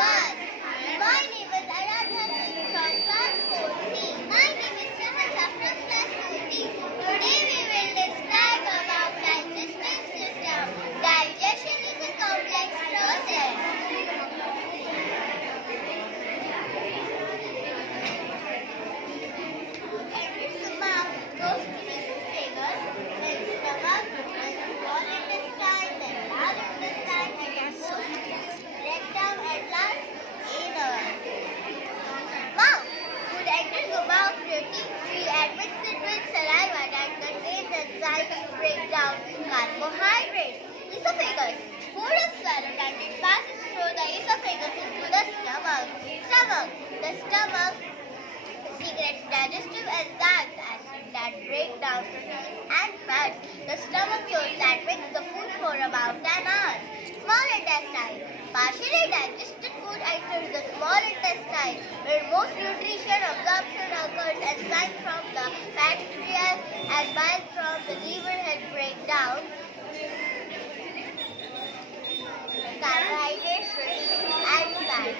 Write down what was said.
everyone. My name is Aradhana Singh from class 4C. My name is Shamata from class 4D. Today we will describe about digestive system. Digestion is a complex process. Enters the mouth, goes to the esophagus, then stomach, then small intestine, then large intestine, and then goes to rectum at last anus. Mouth. Food enters the mouth protein-free and mixed it with saliva that contains enzymes to break down carbohydrates. Esophagus. Food is swallowed and it passes through the esophagus into the stomach. Stomach. The stomach secretes digestive enzymes that break down proteins and fats. The stomach stores that makes the food for about 10 hours. Small intestine. Partially digested food enters the small intestine where most nutrition absorption occurs. Enzymes from the pancreas and bile from the liver help break down carbohydrates, proteins and fats.